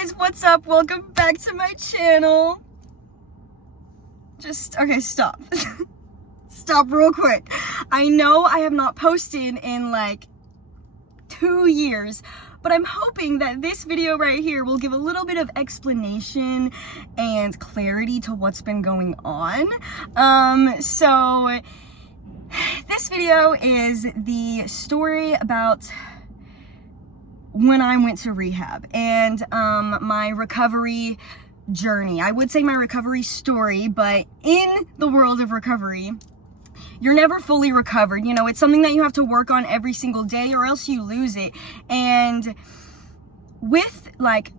guys, what's up? Welcome back to my channel. Okay, stop. Stop real quick. I know I have not posted in like 2 years, but I'm hoping that this video right here will give a little bit of explanation and clarity to what's been going on. So this video is the story about when I went to rehab and my recovery journey. I would say my recovery story, but in the world of recovery, you're never fully recovered. You know, it's something that you have to work on every single day or else you lose it. And with like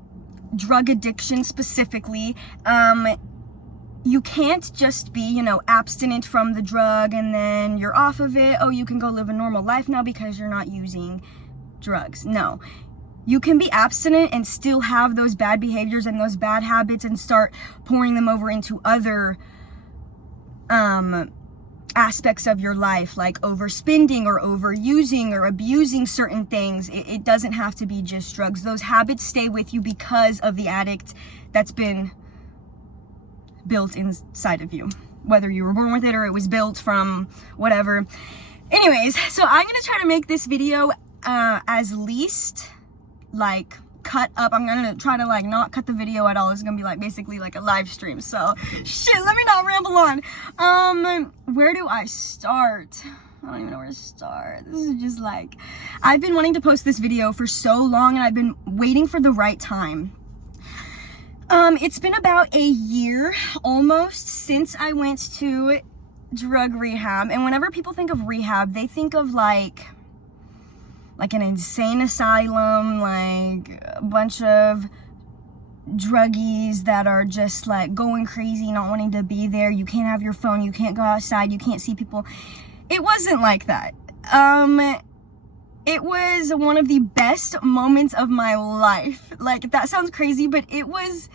drug addiction specifically, you can't just be, you know, abstinent from the drug and then you're off of it. Oh, you can go live a normal life now because you're not using drugs. No, you can be abstinent and still have those bad behaviors and those bad habits and start pouring them over into other aspects of your life, like overspending or overusing or abusing certain things. It doesn't have to be just drugs. Those habits stay with you because of the addict that's been built inside of you, whether you were born with it or it was built from whatever. Anyways, so I'm gonna try to make this video as least like cut up. I'm gonna try to like not cut the video at all. It's gonna be like basically like a live stream. So shit, let me not ramble on. Where do I start? I don't even know where to start. This is just like, I've been wanting to post this video for so long and I've been waiting for the right time. It's been about a year almost since I went to drug rehab, and whenever people think of rehab, they think of like an insane asylum, like a bunch of druggies that are just like going crazy, not wanting to be there. You can't have your phone, you can't go outside, you can't see people. It wasn't like that. It was one of the best moments of my life. Like, that sounds crazy, but it was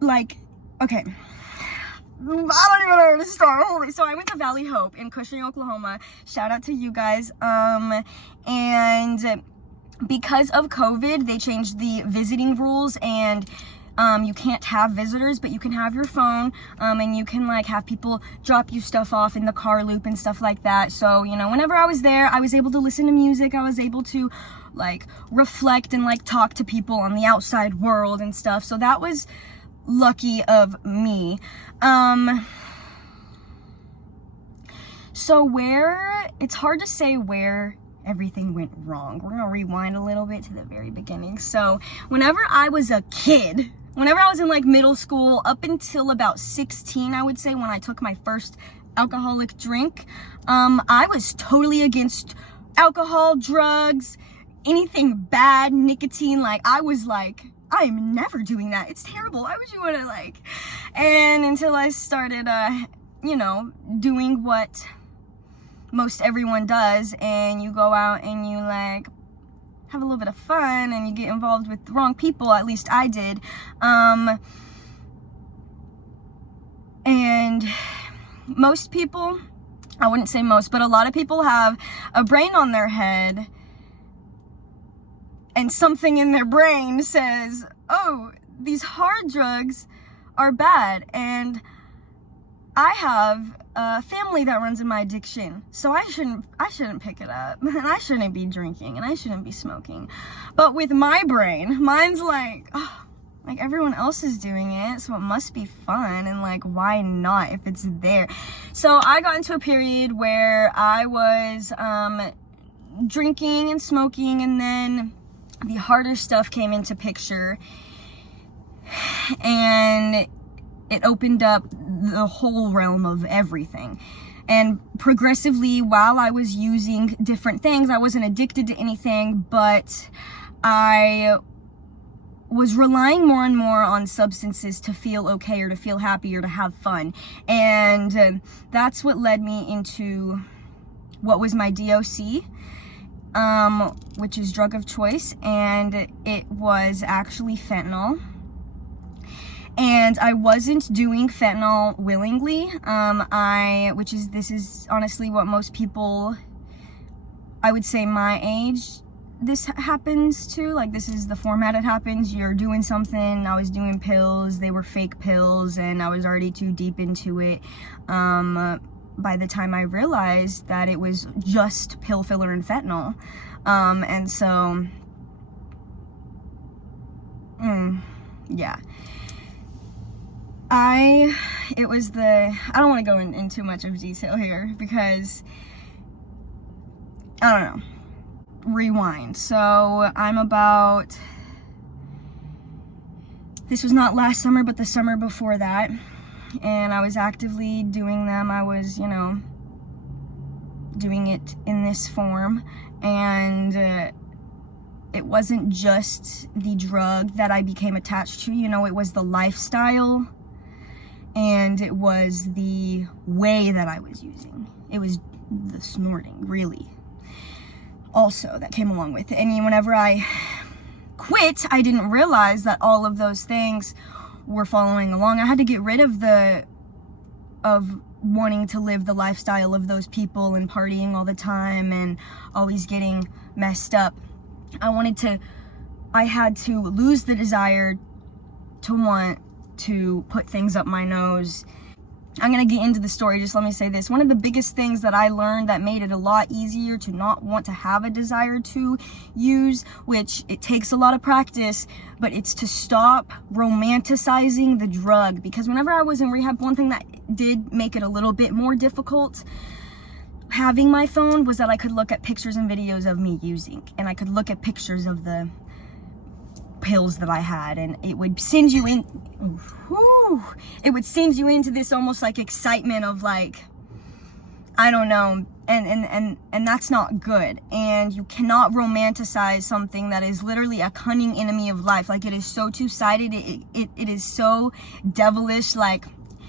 like, okay, I don't even know where to start. Holy, so I went to Valley Hope in Cushing, Oklahoma. Shout out to you guys. And because of COVID, they changed the visiting rules, and you can't have visitors, but you can have your phone, and you can like have people drop you stuff off in the car loop and stuff like that. So, you know, whenever I was there, I was able to listen to music. I was able to like reflect and like talk to people on the outside world and stuff. So that was lucky of me. So it's hard to say where everything went wrong. We're gonna rewind a little bit to the very beginning. So whenever I was a kid, whenever I was in like middle school, up until about 16, I would say, when I took my first alcoholic drink, I was totally against alcohol, drugs, anything bad, nicotine. Like, I was like, I am never doing that. It's terrible. Why would you want to like? And until I started, you know, doing what most everyone does, and you go out and you like have a little bit of fun and you get involved with the wrong people. At least I did. And most people, I wouldn't say most, but a lot of people have a brain on their head, and something in their brain says, oh, these hard drugs are bad, and I have a family that runs in my addiction, so I shouldn't pick it up, and I shouldn't be drinking, and I shouldn't be smoking. But with my brain, mine's like, oh, like everyone else is doing it, so it must be fun, and like, why not if it's there? So I got into a period where I was drinking and smoking, and then the harder stuff came into picture, and it opened up the whole realm of everything. And progressively, while I was using different things, I wasn't addicted to anything, but I was relying more and more on substances to feel okay or to feel happy or to have fun. And that's what led me into what was my DOC, which is drug of choice, and it was actually fentanyl. And I wasn't doing fentanyl willingly. This is honestly what most people, I would say my age, this happens too. Like, this is the format it happens. You're doing something. I was doing pills. They were fake pills, and I was already too deep into it. By the time I realized that it was just pill filler and fentanyl. And so, yeah. I don't want to go in too much of detail here because, I don't know. Rewind. So this was not last summer, but the summer before that. And I was actively doing them. I was, doing it in this form. And it wasn't just the drug that I became attached to, it was the lifestyle. And it was the way that I was using. It was the snorting, really. Also, that came along with it. And whenever I quit, I didn't realize that all of those things were following along. I had to get rid of wanting to live the lifestyle of those people and partying all the time and always getting messed up. I had to lose the desire to want to put things up my nose. I'm gonna get into the story, just let me say this. One of the biggest things that I learned that made it a lot easier to not want to have a desire to use, which it takes a lot of practice, but it's to stop romanticizing the drug. Because whenever I was in rehab, one thing that did make it a little bit more difficult having my phone was that I could look at pictures and videos of me using, and I could look at pictures of the pills that I had, and it would send you in, it would send you into this almost like excitement of like, I don't know, and that's not good. And you cannot romanticize something that is literally a cunning enemy of life. Like, it is so two-sided, it is so devilish. Like,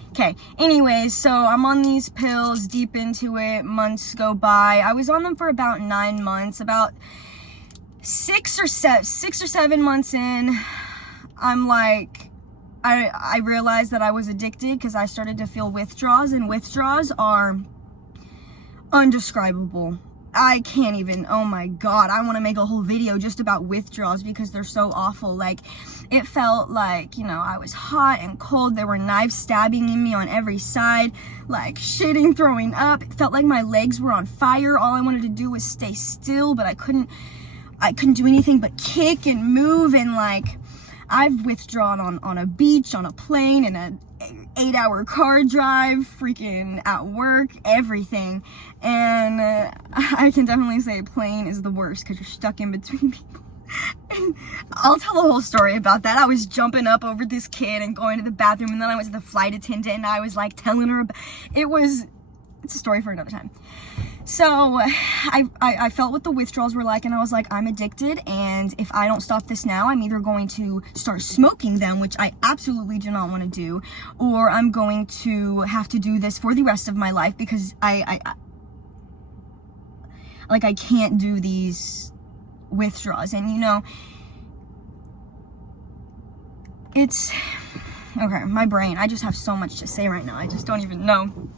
okay, anyways, so I'm on these pills, deep into it, months go by. I was on them for about 9 months. About 6 or 7 months in, I'm like, I realized that I was addicted because I started to feel withdrawals, and withdrawals are undescribable. I can't even, oh my God, I want to make a whole video just about withdrawals because they're so awful. Like, it felt like, I was hot and cold. There were knives stabbing in me on every side, like shitting, throwing up. It felt like my legs were on fire. All I wanted to do was stay still, but I couldn't do anything but kick and move. And like, I've withdrawn on a beach, on a plane, in an 8-hour car drive, freaking at work, everything. And I can definitely say a plane is the worst because you're stuck in between people. And I'll tell the whole story about that. I was jumping up over this kid and going to the bathroom, and then I was the flight attendant, and I was like telling her about, it's a story for another time. So I felt what the withdrawals were like, and I was like, I'm addicted, and if I don't stop this now, I'm either going to start smoking them, which I absolutely do not want to do, or I'm going to have to do this for the rest of my life because I can't do these withdrawals. And it's okay, my brain, I just have so much to say right now. I just don't even know.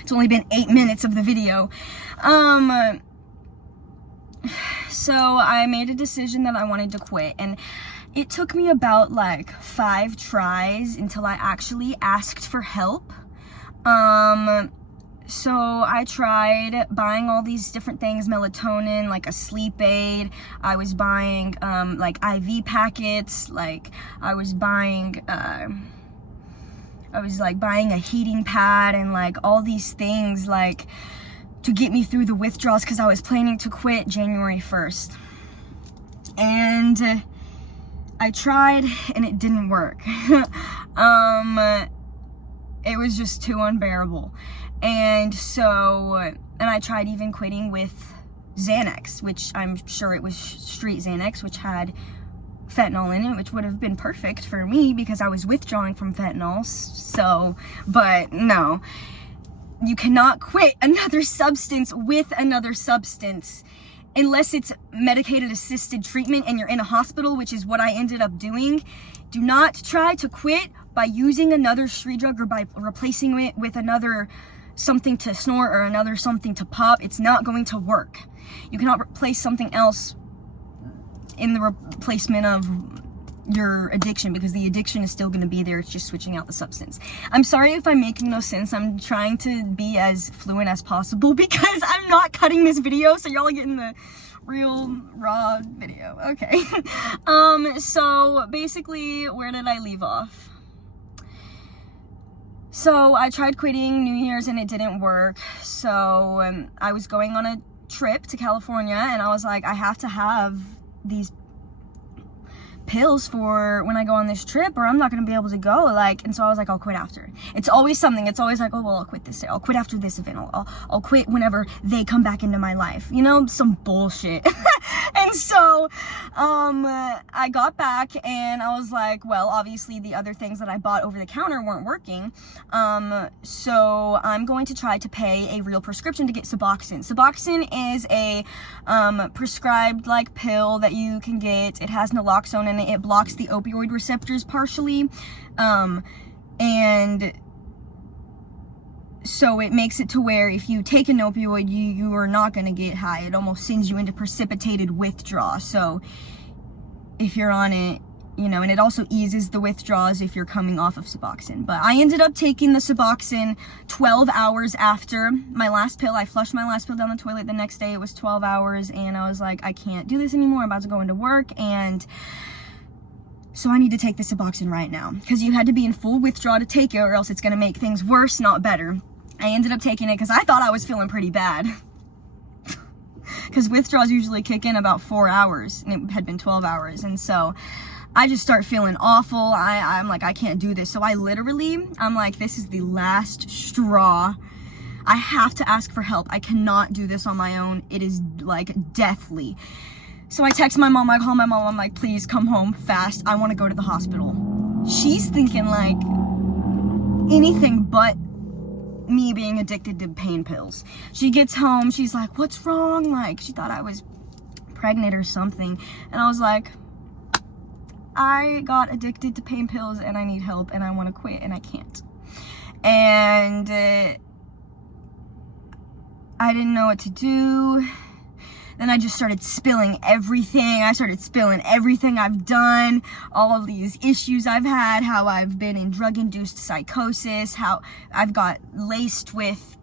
It's only been 8 minutes of the video. So I made a decision that I wanted to quit, and it took me about like 5 tries until I actually asked for help. So I tried buying all these different things, melatonin, like a sleep aid. I was buying like IV packets, like I was buying buying a heating pad and like all these things like to get me through the withdrawals because I was planning to quit January 1st. And I tried and it didn't work. It was just too unbearable. And so, and I tried even quitting with Xanax, which I'm sure it was street Xanax, which had fentanyl in it, which would have been perfect for me because I was withdrawing from fentanyl. So, but no, you cannot quit another substance with another substance unless it's medicated assisted treatment and you're in a hospital, which is what I ended up doing. Do not try to quit by using another street drug or by replacing it with another something to snort or another something to pop. It's not going to work. You cannot replace something else in the replacement of your addiction, because the addiction is still going to be there. It's just switching out the substance. I'm sorry if I'm making no sense. I'm trying to be as fluent as possible because I'm not cutting this video, so y'all are getting the real raw video. Okay. So basically, where did I leave off? So I tried quitting New Year's and it didn't work. So I was going on a trip to California and I was like, I have to have these pills for when I go on this trip or I'm not going to be able to go. Like, and so I was like, I'll quit after. It's always something. It's always like, oh, well, I'll quit this day. I'll quit after this event. I'll quit whenever they come back into my life. You know, some bullshit. And so I got back and I was like, well, obviously the other things that I bought over the counter weren't working. So I'm going to try to pay a real prescription to get Suboxone. Suboxone is a prescribed like pill that you can get. It has naloxone in it. It blocks the opioid receptors partially. And so it makes it to where if you take an opioid, you are not going to get high. It almost sends you into precipitated withdrawal. So if you're on it, you know, and it also eases the withdrawals if you're coming off of Suboxone. But I ended up taking the Suboxone 12 hours after my last pill. I flushed my last pill down the toilet the next day. It was 12 hours and I was like, I can't do this anymore. I'm about to go into work and so I need to take the Suboxone right now, because you had to be in full withdrawal to take it or else it's going to make things worse, not better. I ended up taking it because I thought I was feeling pretty bad. Because withdrawals usually kick in about 4 hours, and it had been 12 hours. And so I just start feeling awful. I'm like, I can't do this. So I'm like, this is the last straw. I have to ask for help. I cannot do this on my own. It is like deathly. So I text my mom, I call my mom, I'm like, please come home fast. I want to go to the hospital. She's thinking like anything but me being addicted to pain pills. She gets home, she's like, what's wrong? Like, she thought I was pregnant or something. And I was like, I got addicted to pain pills and I need help and I want to quit and I can't. And I didn't know what to do. Then I just started spilling everything. I started spilling everything I've done, all of these issues I've had, how I've been in drug-induced psychosis, how I've got laced with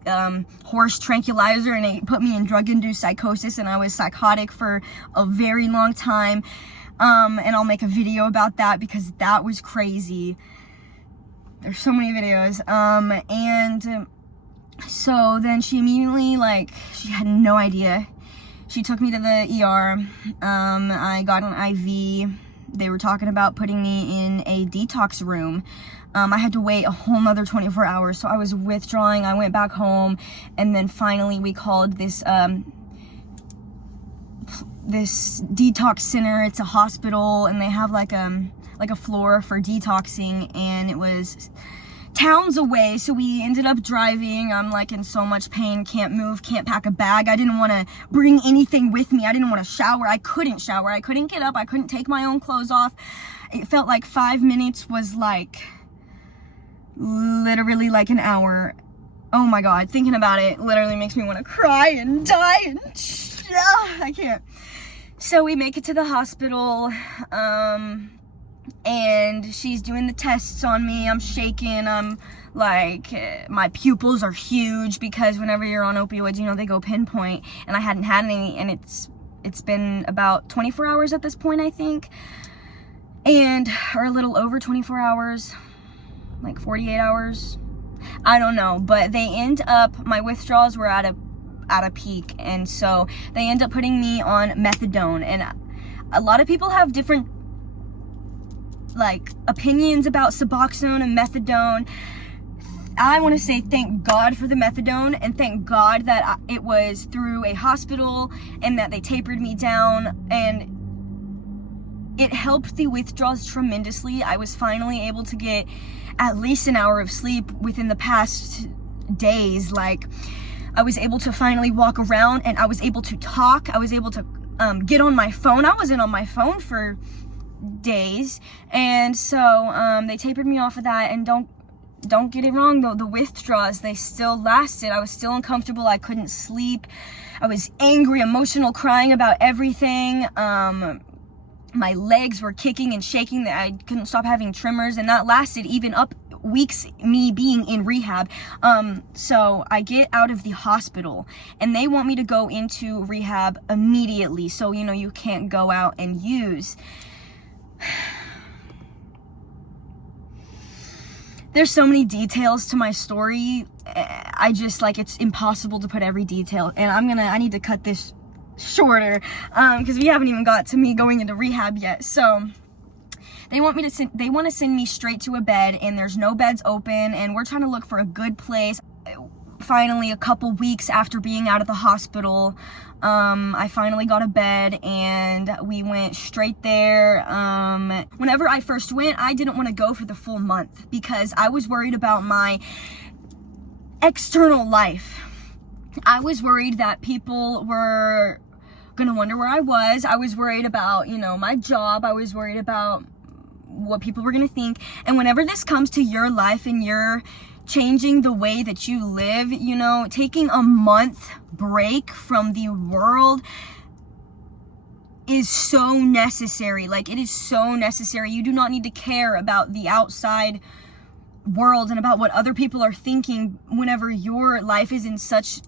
horse tranquilizer and it put me in drug-induced psychosis and I was psychotic for a very long time. And I'll make a video about that because that was crazy. There's so many videos. So then she immediately, like, she had no idea. She took me to the ER. I got an IV. They were talking about putting me in a detox room. I had to wait a whole nother 24 hours. So I was withdrawing. I went back home. And then finally we called this detox center. It's a hospital and they have like a floor for detoxing, and it was towns away, so we ended up driving. I'm like in so much pain, can't move, can't pack a bag. I didn't want to bring anything with me. I didn't want to shower. I couldn't shower. I couldn't get up. I couldn't take my own clothes off. It felt like 5 minutes was like literally like an hour. Oh my God, thinking about it literally makes me want to cry and die and I can't. So we make it to the hospital, and she's doing the tests on me. I'm shaking. I'm like, my pupils are huge because whenever you're on opioids, you know, they go pinpoint, and I hadn't had any, and it's been about 24 hours at this point, I think, or a little over 24 hours, like 48 hours. I don't know, but they end up, my withdrawals were at a peak, and so they end up putting me on methadone. And a lot of people have different like opinions about Suboxone and methadone. I want to say thank God for the methadone, and thank God that it was through a hospital and that they tapered me down, and it helped the withdrawals tremendously. I was finally able to get at least an hour of sleep within the past days. Like, I was able to finally walk around, and I was able to talk. I was able to get on my phone. I wasn't on my phone for days, and so they tapered me off of that. And don't get it wrong though, the withdrawals, they still lasted. I was still uncomfortable. I couldn't sleep. I was angry, emotional, crying about everything. my legs were kicking and shaking, that I couldn't stop having tremors, and that lasted even up weeks, me being in rehab. So I get out of the hospital and they want me to go into rehab immediately, so you know, you can't go out and use. There's so many details to my story. I just, like, it's impossible to put every detail, and I need to cut this shorter because we haven't even got to me going into rehab yet. So they want to send me straight to a bed, and there's no beds open, and we're trying to look for a good place. Finally, a couple weeks after being out of the hospital, I finally got a bed, and we went straight there. Whenever I first went, I didn't want to go for the full month because I was worried about my external life. I was worried that people were gonna wonder where I was. I was worried about, you know, my job. I was worried about what people were gonna think. And whenever this comes to your life and you're changing the way that you live, you know, taking a month break from the world is so necessary. Like, it is so necessary. You do not need to care about the outside world and about what other people are thinking whenever your life is in such,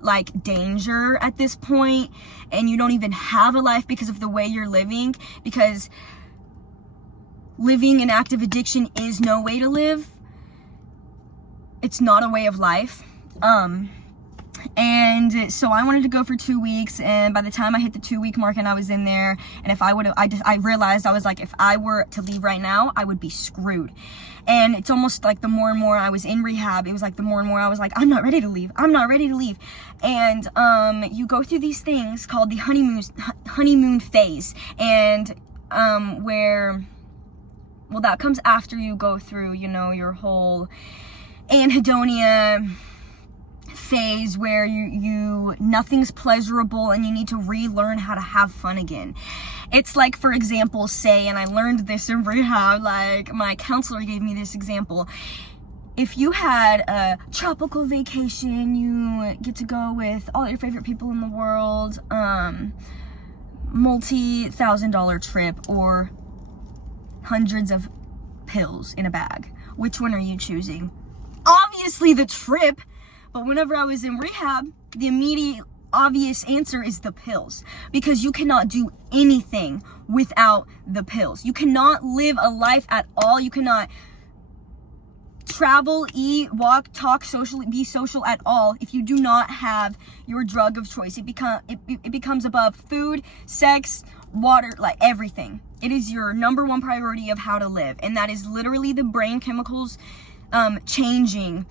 like, danger at this point, and you don't even have a life because of the way you're living, because living in active addiction is no way to live. It's not a way of life. And so I wanted to go for 2 weeks, and by the time I hit the 2-week mark and I was in there, and if I would have, I realized, I was like, if I were to leave right now, I would be screwed. And it's almost like the more and more I was in rehab, it was like the more and more I was like, I'm not ready to leave. I'm not ready to leave. And you go through these things called the honeymoon phase, and where, well, that comes after you go through, you know, your whole anhedonia phase, where you nothing's pleasurable and you need to relearn how to have fun again. It's like, for example, say, and I learned this in rehab, like, my counselor gave me this example. If you had a tropical vacation, you get to go with all your favorite people in the world, multi-$1,000 trip, or hundreds of pills in a bag, which one are you choosing? Obviously the trip. But whenever I was in rehab, the immediate obvious answer is the pills, because you cannot do anything without the pills. You cannot live a life at all. You cannot travel, eat, walk, talk, socially, be social at all if you do not have your drug of choice. It becomes above food, sex, water, like everything. It is your number one priority of how to live, and that is literally the brain chemicals changing,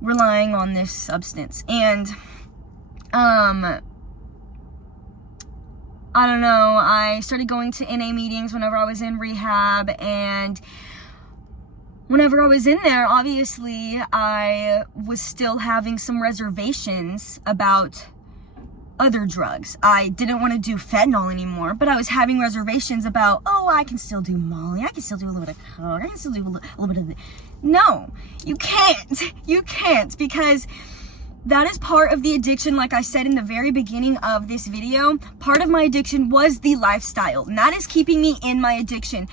relying on this substance. And I don't know, I started going to NA meetings whenever I was in rehab, and whenever I was in there, obviously I was still having some reservations about other drugs. I didn't want to do fentanyl anymore, but I was having reservations about, oh, I can still do Molly, I can still do a little bit of coke, I can still do a little bit of this. No, you can't. You can't, because that is part of the addiction. Like I said in the very beginning of this video, part of my addiction was the lifestyle, and that is keeping me in my addiction.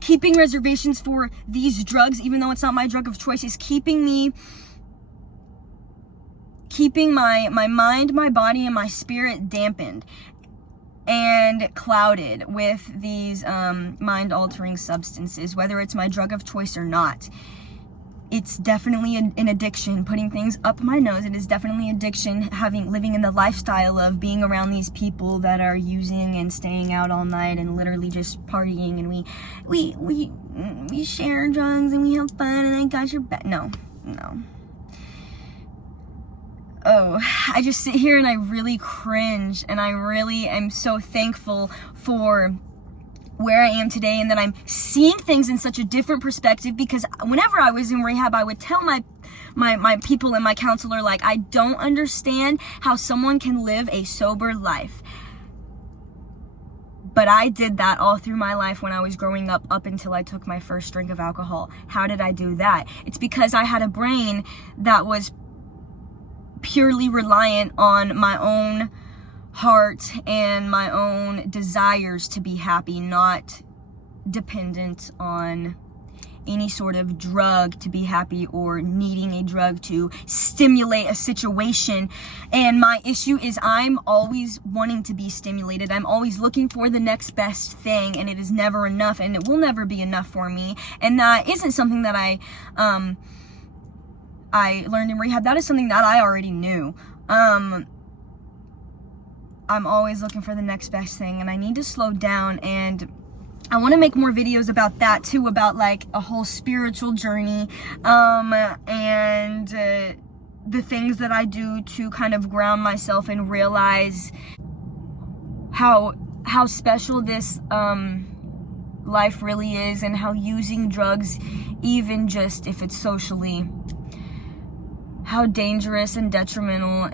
Keeping reservations for these drugs, even though it's not my drug of choice, is keeping my mind, my body, and my spirit dampened and clouded with these mind-altering substances, whether it's my drug of choice or not. It's definitely an addiction, putting things up my nose. It is definitely addiction, living in the lifestyle of being around these people that are using and staying out all night and literally just partying, and we share drugs and we have fun and I got your back. No. Oh, I just sit here and I really cringe, and I really am so thankful for where I am today, and that I'm seeing things in such a different perspective, because whenever I was in rehab, I would tell my people and my counselor, like, I don't understand how someone can live a sober life. But I did that all through my life when I was growing up until I took my first drink of alcohol. How did I do that? It's because I had a brain that was purely reliant on my own heart and my own desires to be happy, not dependent on any sort of drug to be happy or needing a drug to stimulate a situation. And my issue is I'm always wanting to be stimulated. I'm always looking for the next best thing, and it is never enough, and it will never be enough for me. And that isn't something that I learned in rehab. That is something that I already knew. I'm always looking for the next best thing, and I need to slow down. And I want to make more videos about that too, about like a whole spiritual journey, and the things that I do to kind of ground myself and realize how special this life really is, and how using drugs, even just if it's socially, how dangerous and detrimental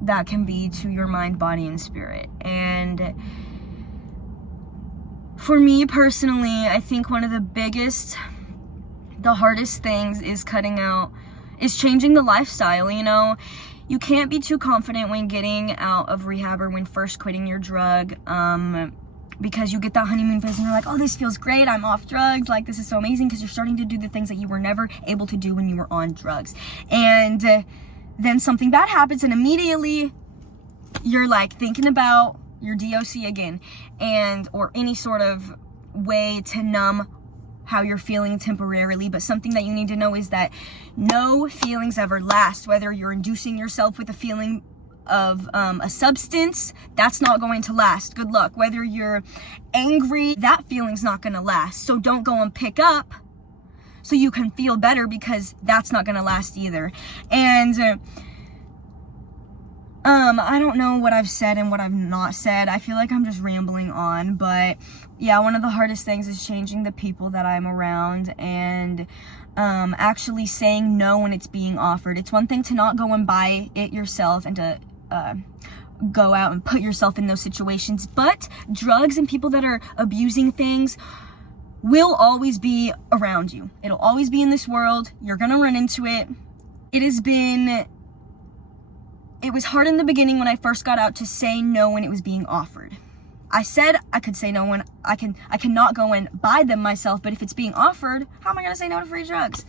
that can be to your mind, body, and spirit. And for me personally, I think one of the biggest, the hardest things is changing the lifestyle. You know, you can't be too confident when getting out of rehab or when first quitting your drug, because you get that honeymoon phase and you're like, oh, this feels great, I'm off drugs, like this is so amazing, because you're starting to do the things that you were never able to do when you were on drugs. And then something bad happens, and immediately you're like thinking about your DOC again, or any sort of way to numb how you're feeling temporarily. But something that you need to know is that no feelings ever last. Whether you're inducing yourself with a feeling of a substance, that's not going to last. Good luck. Whether you're angry, that feeling's not going to last. So don't go and pick up so you can feel better, because that's not going to last either. And I don't know what I've said and what I've not said. I feel like I'm just rambling on, but yeah, one of the hardest things is changing the people that I'm around, and actually saying no when it's being offered. It's one thing to not go and buy it yourself and to go out and put yourself in those situations, but drugs and people that are abusing things will always be around you. It'll always be in this world. You're gonna run into it. It was hard in the beginning when I first got out to say no when it was being offered. I said I could say no when I cannot go and buy them myself, but if it's being offered, how am I gonna say no to free drugs?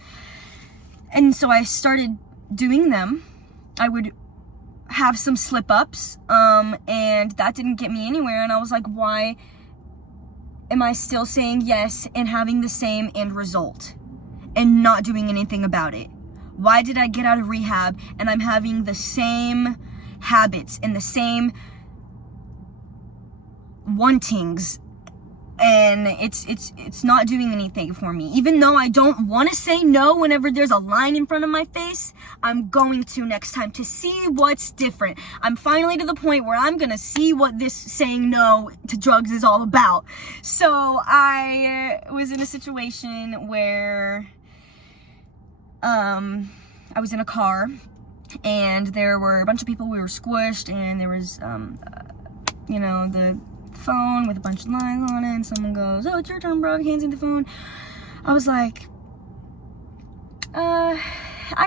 And so I started doing them. I would have some slip-ups, and that didn't get me anywhere, and I was like, why am I still saying yes and having the same end result and not doing anything about it? Why did I get out of rehab and I'm having the same habits and the same wantings, and it's not doing anything for me? Even though I don't want to say no whenever there's a line in front of my face, I'm going to next time to see what's different. I'm finally to the point where I'm gonna see what this saying no to drugs is all about. So I was in a situation where I was in a car, and there were a bunch of people. We were squished, and there was the phone with a bunch of lines on it, and someone goes, oh, it's your turn, bro, hands me the phone. I was like, I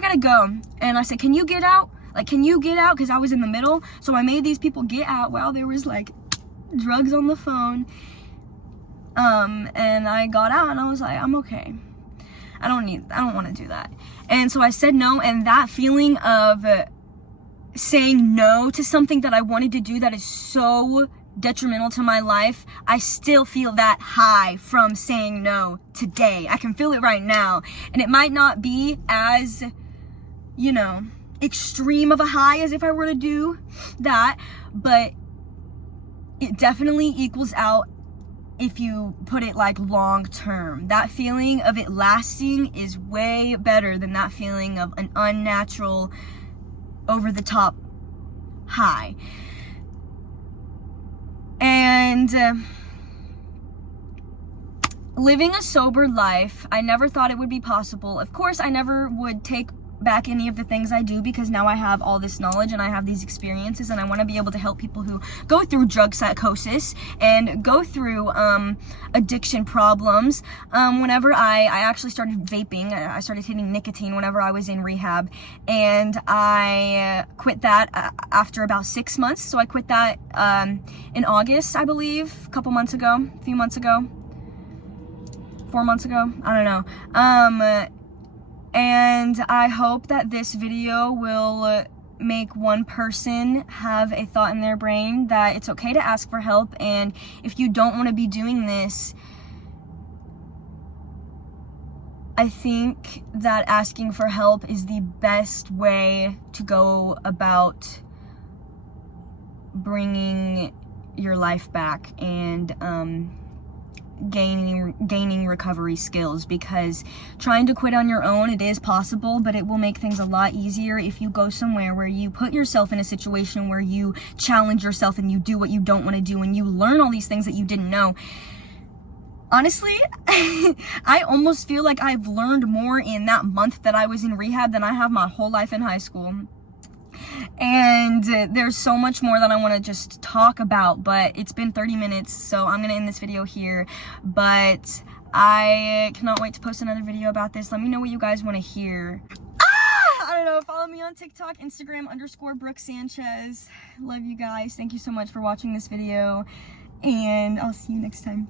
gotta go. And I said, can you get out? Because I was in the middle. So I made these people get out while there was like drugs on the phone. And I got out, and I was like, I'm okay. I don't want to do that. And so I said no, and that feeling of saying no to something that I wanted to do that is so detrimental to my life, I still feel that high from saying no today. I can feel it right now. And it might not be as, extreme of a high as if I were to do that, but it definitely equals out if you put it like long term. That feeling of it lasting is way better than that feeling of an unnatural, over the top high. And living a sober life, I never thought it would be possible. Of course, I never would take back any of the things I do, because now I have all this knowledge and I have these experiences, and I want to be able to help people who go through drug psychosis and go through addiction problems. Whenever I actually started vaping, I started hitting nicotine whenever I was in rehab, and I quit that after about 6 months. So I quit that in August, I believe, a few months ago, 4 months ago, I don't know. And I hope that this video will make one person have a thought in their brain that it's okay to ask for help, and if you don't want to be doing this, I think that asking for help is the best way to go about bringing your life back and gaining recovery skills, because trying to quit on your own, it is possible, but it will make things a lot easier if you go somewhere where you put yourself in a situation where you challenge yourself and you do what you don't want to do and you learn all these things that you didn't know. Honestly, I almost feel like I've learned more in that month that I was in rehab than I have my whole life in high school. And there's so much more that I want to just talk about, but it's been 30 minutes, so I'm going to end this video here. But I cannot wait to post another video about this. Let me know what you guys want to hear. I don't know. Follow me on TikTok, Instagram, _Brooke Sanchez. Love you guys. Thank you so much for watching this video, and I'll see you next time.